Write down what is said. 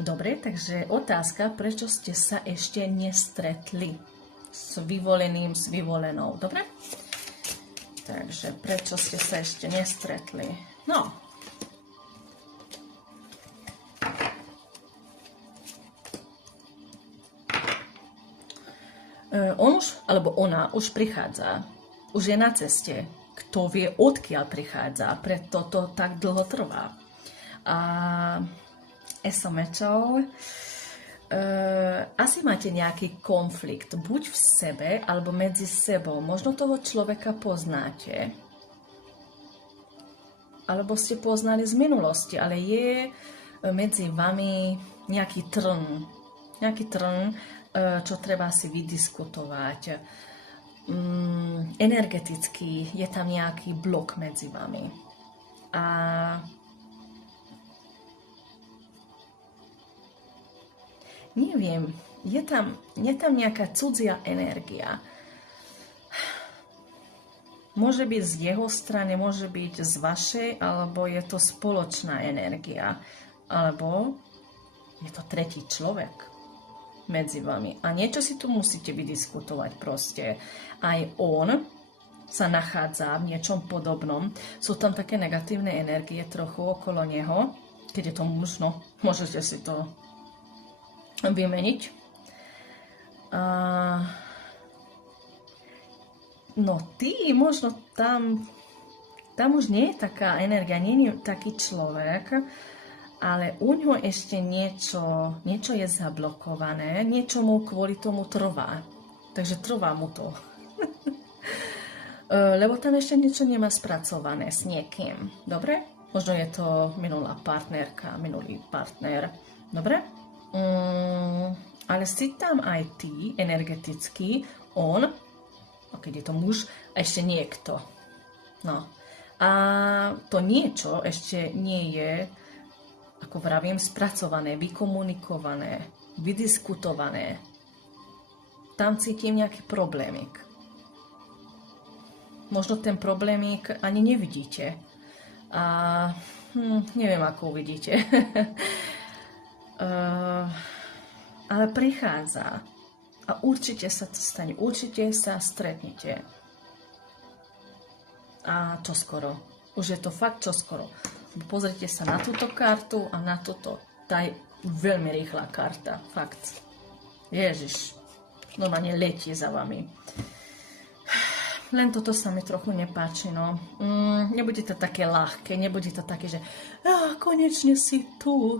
Dobre, takže otázka, prečo ste sa ešte nestretli s vyvoleným, s vyvolenou, dobre? Takže prečo ste sa ešte nestretli? No. On už, alebo ona už prichádza. Už je na ceste. Kto vie, odkiaľ prichádza, preto to tak dlho trvá. A SMčov, asi máte nejaký konflikt, buď v sebe, alebo medzi sebou. Možno toho človeka poznáte, alebo ste poznali z minulosti, ale je medzi vami nejaký trn, čo treba si vydiskutovať. Energeticky je tam nejaký blok medzi vami. A neviem, je tam nejaká cudzia energia. Môže byť z jeho strany, môže byť z vašej, alebo je to spoločná energia. Alebo je to tretí človek medzi vami. A niečo si tu musíte vydiskutovať proste. Aj on sa nachádza v niečom podobnom. Sú tam také negatívne energie trochu okolo neho. Keď je to možno, môžete si to vymeniť. No ty, možno tam už nie je taká energia, nie je taký človek, ale u ňo ešte niečo je zablokované, niečo mu kvôli tomu trvá. Takže trvá mu to. Lebo tam ešte niečo nemá spracované s niekým. Dobre? Možno je to minulá partnerka, minulý partner. Dobre? Ale si tam aj ty, energeticky, on, a keď je to muž, a ešte niekto. No. A to niečo ešte nie je, ako vravím, spracované, vykomunikované, vydiskutované. Tam cítim nejaký problémik. Možno ten problémik ani nevidíte. A neviem, ako uvidíte. Ale prichádza. A určite sa to stane. Určite sa stretnete. A čoskoro. Už je to fakt čoskoro. Pozrite sa na túto kartu a na toto. Tá je veľmi rýchla karta. Fakt. Ježiš. Normálne letí za vami. Len toto sa mi trochu nepáči, no. Nebude to také ľahké. Nebude to také, že konečne si tu.